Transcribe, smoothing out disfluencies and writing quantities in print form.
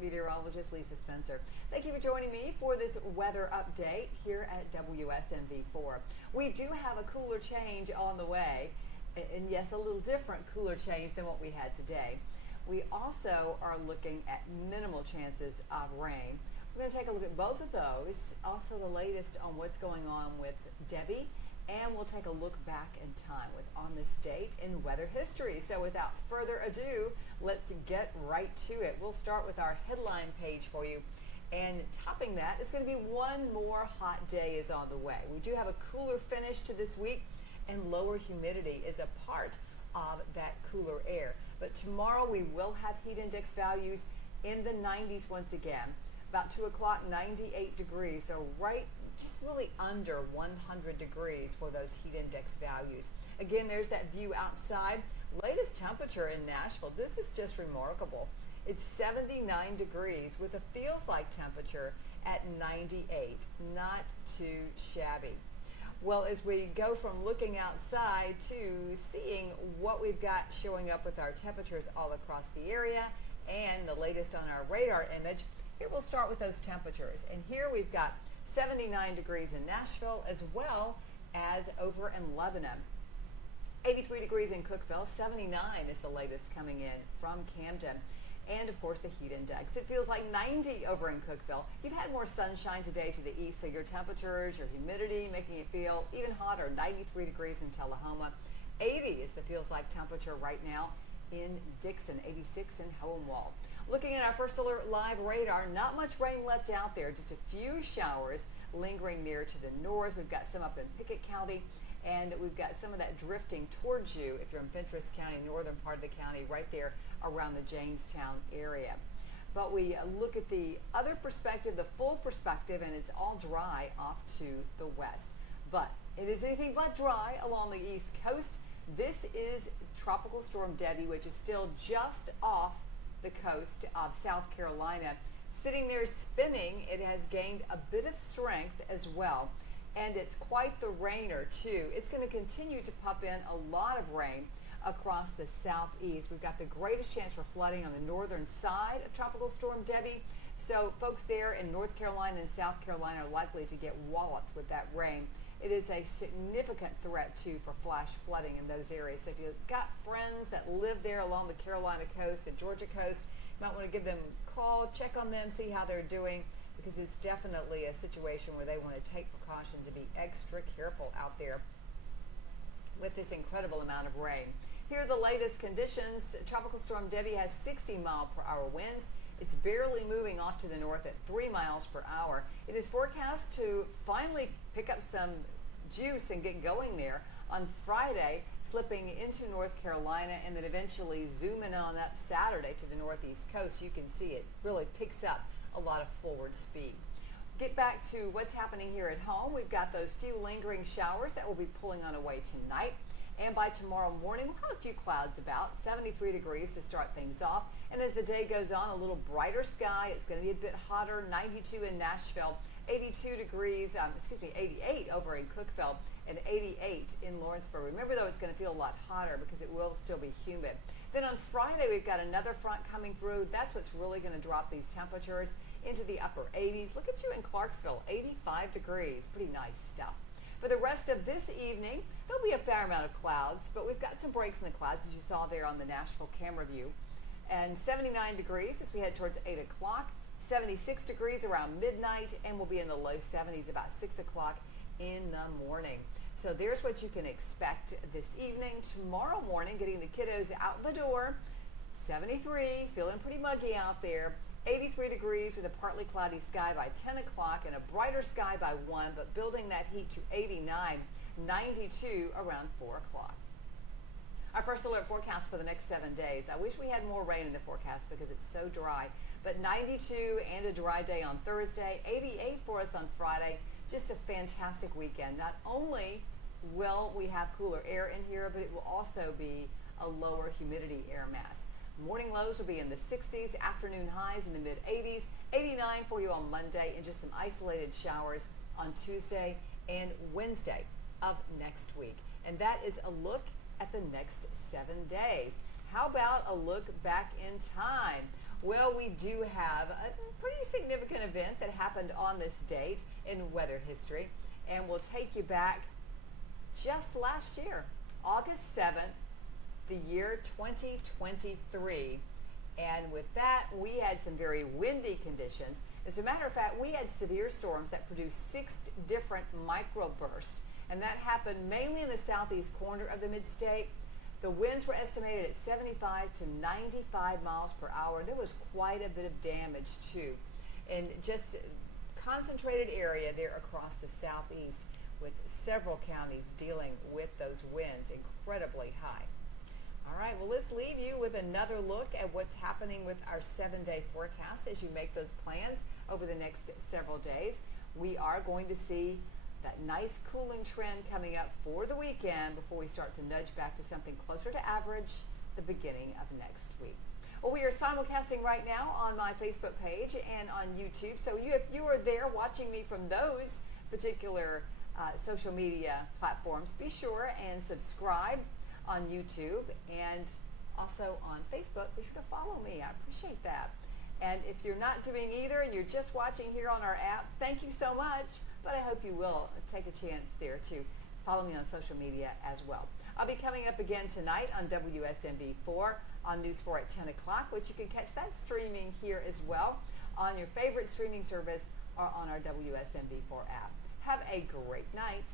meteorologist Lisa Spencer. Thank you for joining me for this weather update here at WSMV4. We do have a cooler change on the way, and yes, a little different cooler change than what we had today. We also are looking at minimal chances of rain. We're going to take a look at both of those, also the latest on what's going on with Debbie, and we'll take a look back in time with on this date in weather history. So without further ado, let's get right to it. We'll start with our headline page for you. And topping that, it's going to be one more hot day is on the way. We do have a cooler finish to this week, and lower humidity is a part of that cooler air. But tomorrow we will have heat index values in the 90s once again. About 2 o'clock, 98 degrees, so right just really under 100 degrees for those heat index values. Again, there's that view outside. Latest temperature in Nashville, this is just remarkable. It's 79 degrees with a feels like temperature at 98. Not too shabby. Well, as we go from looking outside to seeing what we've got showing up with our temperatures all across the area and the latest on our radar image, here we'll start with those temperatures. And here we've got 79 degrees in Nashville as well as over in Lebanon. 83 degrees in Cookeville, 79 is the latest coming in from Camden. And of course the heat index. It feels like 90 over in Cookeville. You've had more sunshine today to the east, so your temperatures, your humidity making it feel even hotter. 93 degrees in Tullahoma. 80 is the feels like temperature right now in Dixon, 86 in Hohenwald. Looking at our first alert live radar, not much rain left out there, just a few showers lingering near to the north. We've got some up in Pickett County, and we've got some of that drifting towards you if you're in Fentress County, northern part of the county, right there around the Jamestown area. But we look at the other perspective, the full perspective, and it's all dry off to the west. But it is anything but dry along the east coast. This is Tropical Storm Debbie, which is still just off the coast of South Carolina. Sitting there spinning, it has gained a bit of strength as well. And it's quite the rainer too. It's going to continue to pump in a lot of rain across the southeast. We've got the greatest chance for flooding on the northern side of Tropical Storm Debbie. So folks there in North Carolina and South Carolina are likely to get walloped with that rain. It is a significant threat too for flash flooding in those areas. So if you've got friends that live there along the Carolina coast, the Georgia coast, you might want to give them a call, check on them, see how they're doing, because it's definitely a situation where they want to take precautions and be extra careful out there with this incredible amount of rain. Here are the latest conditions. Tropical Storm Debbie has 60-mile-per-hour winds. It's barely moving off to the north at 3 miles per hour. It is forecast to finally pick up some juice and get going there on Friday, slipping into North Carolina, and then eventually zooming on up Saturday to the northeast coast. You can see it really picks up a lot of forward speed. Get back to what's happening here at home. We've got those few lingering showers that will be pulling on away tonight. And by tomorrow morning, we'll have a few clouds about, 73 degrees to start things off. And as the day goes on, a little brighter sky. It's going to be a bit hotter, 92 in Nashville, 82 degrees, 88 over in Cookeville, and 88 in Lawrenceburg. Remember, though, it's going to feel a lot hotter because it will still be humid. Then on Friday, we've got another front coming through. That's what's really going to drop these temperatures into the upper 80s. Look at you in Clarksville, 85 degrees. Pretty nice stuff. For the rest of this evening, there'll be a fair amount of clouds, but we've got some breaks in the clouds, as you saw there on the Nashville camera view. And 79 degrees as we head towards 8 o'clock, 76 degrees around midnight, and we'll be in the low 70s about 6 o'clock in the morning. So there's what you can expect this evening. Tomorrow morning, getting the kiddos out the door, 73, feeling pretty muggy out there. 83 degrees with a partly cloudy sky by 10 o'clock and a brighter sky by 1, but building that heat to 89, 92 around 4 o'clock. Our first alert forecast for the next 7 days. I wish we had more rain in the forecast because it's so dry, but 92 and a dry day on Thursday, 88 for us on Friday. Just a fantastic weekend. Not only will we have cooler air in here, but it will also be a lower humidity air mass. Morning lows will be in the 60s, afternoon highs in the mid-80s, 89 for you on Monday, and just some isolated showers on Tuesday and Wednesday of next week. And that is a look at the next 7 days. How about a look back in time? Well, we do have a pretty significant event that happened on this date in weather history, and we'll take you back just last year, August 7th, the year 2023. And with that, we had some very windy conditions. As a matter of fact, we had severe storms that produced 6 different microbursts, and that happened mainly in the southeast corner of the mid-state. The winds were estimated at 75 to 95 miles per hour. There was quite a bit of damage, too, in just concentrated area there across the southeast, with several counties dealing with those winds incredibly high. All right, well, let's leave you with another look at what's happening with our 7-day forecast as you make those plans over the next several days. We are going to see that nice cooling trend coming up for the weekend before we start to nudge back to something closer to average the beginning of next week. Well, we are simulcasting right now on my Facebook page and on YouTube. So if you are there watching me from those particular social media platforms, be sure and subscribe on YouTube and also on Facebook. Be sure to follow me. I appreciate that. And if you're not doing either and you're just watching here on our app, thank you so much. But I hope you will take a chance there to follow me on social media as well. I'll be coming up again tonight on WSMV4 on News 4 at 10 o'clock, which you can catch that streaming here as well on your favorite streaming service or on our WSMV4 app. Have a great night.